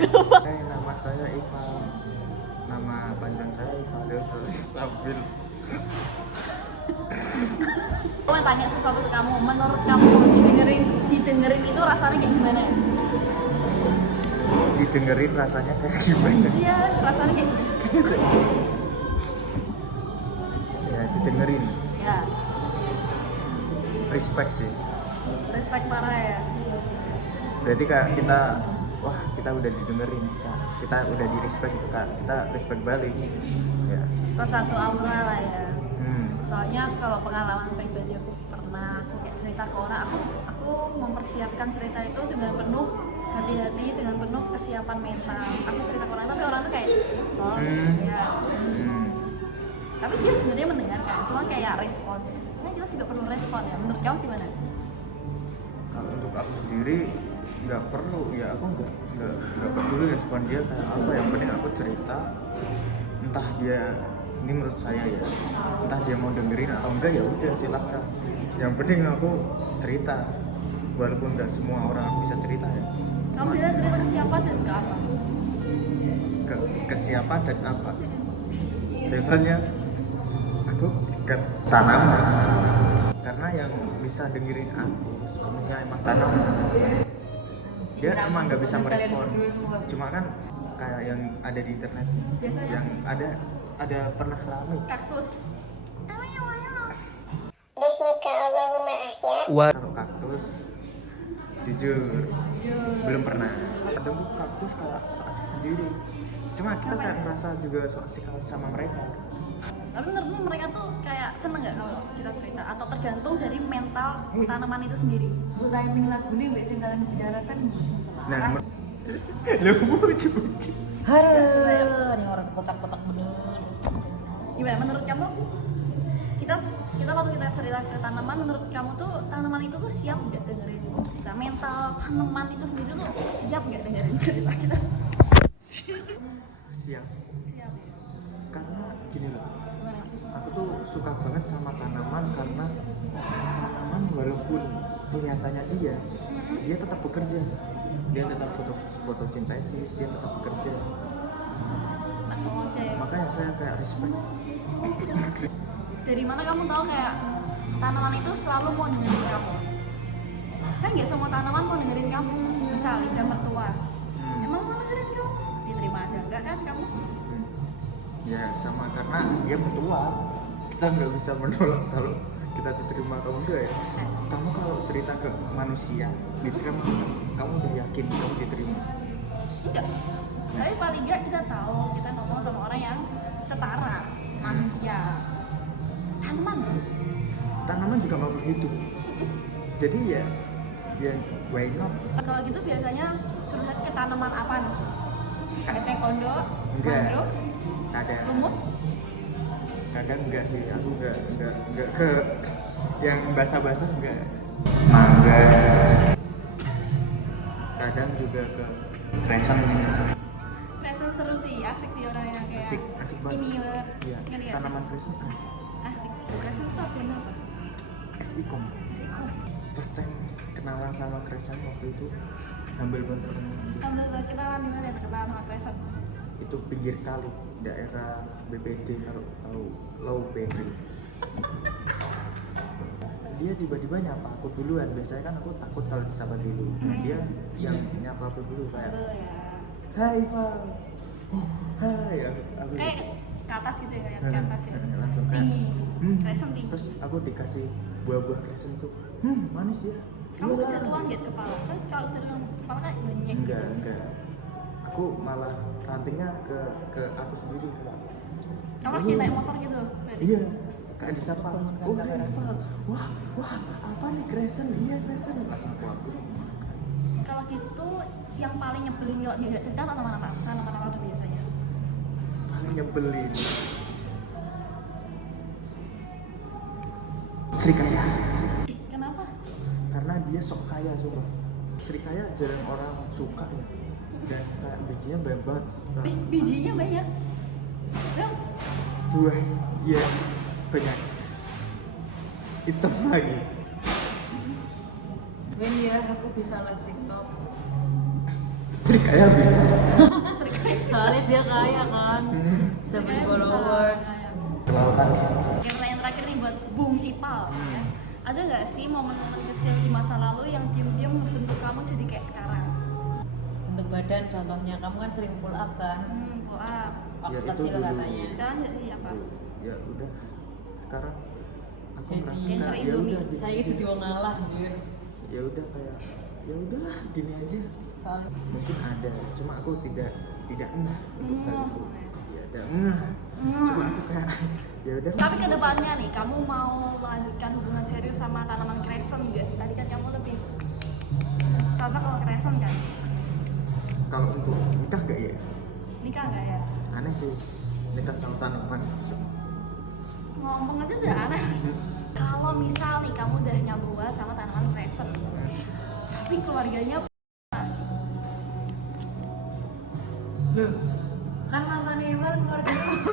Nama saya Ival. Nama panjang saya Ival Stabil. Aku mau tanya sesuatu ke kamu. Menurut kamu didengerin itu rasanya kayak gimana? Didengerin rasanya kayak gimana? Iya, rasanya kayak Ya, didengerin. ya, Respect sih. respect parah ya. Berarti kayak kita udah didengerin, kita udah di respect itu kan, kita respect balik. Ya. Itu satu aura lah ya. Hmm. Soalnya kalau pengalaman pribadi aku pernah aku kayak cerita ke orang, aku mempersiapkan cerita itu dengan penuh hati-hati, dengan penuh kesiapan mental. Aku cerita ke orang tapi orang tuh kayak ya. Tapi dia sebenarnya mendengarkan, cuma kayak respon. Nah, kita juga perlu respon ya. Menurut kamu gimana? Kalau untuk aku sendiri nggak perlu ya, aku nggak peduli respon dia kayak apa, yang penting aku cerita, entah dia, ini menurut saya ya, entah dia mau dengerin atau enggak ya udah silakan, yang penting aku cerita, walaupun nggak semua orang bisa cerita ya. Kamu bilang cerita ke siapa dan ke apa? Ke siapa dan apa? Biasanya aku ke tanaman, karena yang bisa dengerin aku sebenarnya emang tanaman. Dia emang nggak bisa merespon, cuma kan kayak yang ada di internet, yang ada pernah rame Kaktus. kalau kaktus, jujur belum pernah ketemu kaktus kayak so asik sendiri, cuma kita kayak ngerasa juga so asik sama mereka. Tapi menurutmu mereka tuh kayak seneng nggak kalau kita cerita, atau tergantung dari mental tanaman itu sendiri? Timing lagu ini biasanya kalian bicarakan Nah, lu lucu. Haruh, ini orang kocak-kocak benih. Gimana menurut kamu? Kita waktu kita cerita ke tanaman, menurut kamu tuh tanaman itu tuh siap nggak dengerin kita? Mental tanaman itu sendiri tuh siap nggak dengerin cerita kita? Siap, Siap. karena gini loh, Gimana? aku tuh suka banget sama tanaman, karena tanaman walaupun kelihatannya dia tetap bekerja, dia tetap fotosintesis, dia tetap bekerja. Makanya saya kayak respect. Dari mana kamu tahu kayak tanaman itu selalu mau dengerin kamu? Kan nggak semua tanaman mau dengerin kamu. Misal lidah mertua, emang mau dengerin kamu? Diterima aja enggak kan kamu? Ya sama, karena dia mertua, kita nggak bisa menolak kalau kita diterima atau enggak ya. Kamu kalau cerita ke manusia diterima, kamu udah yakin kamu diterima? Enggak. Tapi paling nggak kita tahu kita ngomong sama orang yang setara manusia. Tanaman juga mau begitu, jadi ya why not. Kalau gitu biasanya curhat ke tanaman apa nih? Kayak taekwondo, Enggak. mangrove, lumut. Kadang enggak sih, aku enggak ke yang basah-basah, enggak. Mangga, kadang juga ke crescent. Crescent seru sih, asik sih orangnya kayak asik banget. ini banget. Iya, Ngerti nggak? tanaman crescent kan Asik. Crescent itu artinya apa? SIKOM. First time kenalan sama crescent waktu itu humble banget orangnya. Ambil kenalan di mana terkenal sama Crescent? Itu pinggir kali, daerah BPD, kalau tahu Low BPD. Dia tiba-tiba nyapa aku duluan, biasanya kan aku takut kalau disapa dulu. Nah, dia yang nyapa aku dulu kayak, Betul ya. hai Val, oh hai, aku Kayak gitu. ke atas gitu ya, kayak ke atas ya. Langsung kayak, Tinggi. Crescent tinggi. terus aku dikasih buah-buah crescent tuh, manis ya. Kamu Iya, bisa tuang gitu kepala. Kan kalau dari kepala kan banyak. enggak, aku malah rantingnya ke aku sendiri. Kamu lagi naik motor gitu. Iya, kayak disapa. Oh, hai Val. Wah, apa nih crescent? Iya crescent. Langsung aku. Kalau gitu yang paling nyebelin kalau dia cerita tanaman apa? Tanaman apa tuh biasanya? Paling nyebelin. Serikaya. Kenapa? Karena dia sok kaya coba. Serikaya jarang orang suka ya. Dan kayak bijinya banyak banget. Bijinya banyak. Ya, Buah, iya banyak. Hitam lagi. Ben ya, aku bisa live TikTok. Jadi kaya bisa. Soalnya dia kaya kan, bisa beli followers. Kelautan. Yang terakhir nih buat Bung Ipal. Ya. Ada nggak sih momen-momen kecil di masa lalu yang diam-diam membentuk kamu jadi kayak sekarang? Untuk badan contohnya, kamu kan sering pull up kan, Pull up. waktu Ya, itu kecil dulu. katanya. Sekarang jadi apa? Ya udah. Sekarang aku Jadi merasa yang kayak sering ya Indomie. udah gini Saya aja. jadi orang ngalah gitu. Ya udah kayak ya udahlah gini aja. Soalnya Mungkin ada, cuma aku tidak ngeh untuk hal itu. Ya ada ngeh. Hmm. Cuma aku kayak ya udah. Tapi kedepannya nih, kamu mau melanjutkan hubungan serius sama tanaman crescent nggak? Tadi kan kamu lebih cocok kalau crescent kan? Kalau untuk nikah gak ya? Nikah nggak ya? Aneh sih nikah sama tanaman. Ngomong aja udah aneh. Kalau misal nih kamu udah nyambung banget sama tanaman crescent, tapi keluarganya pas. kan mantannya Iwan keluarganya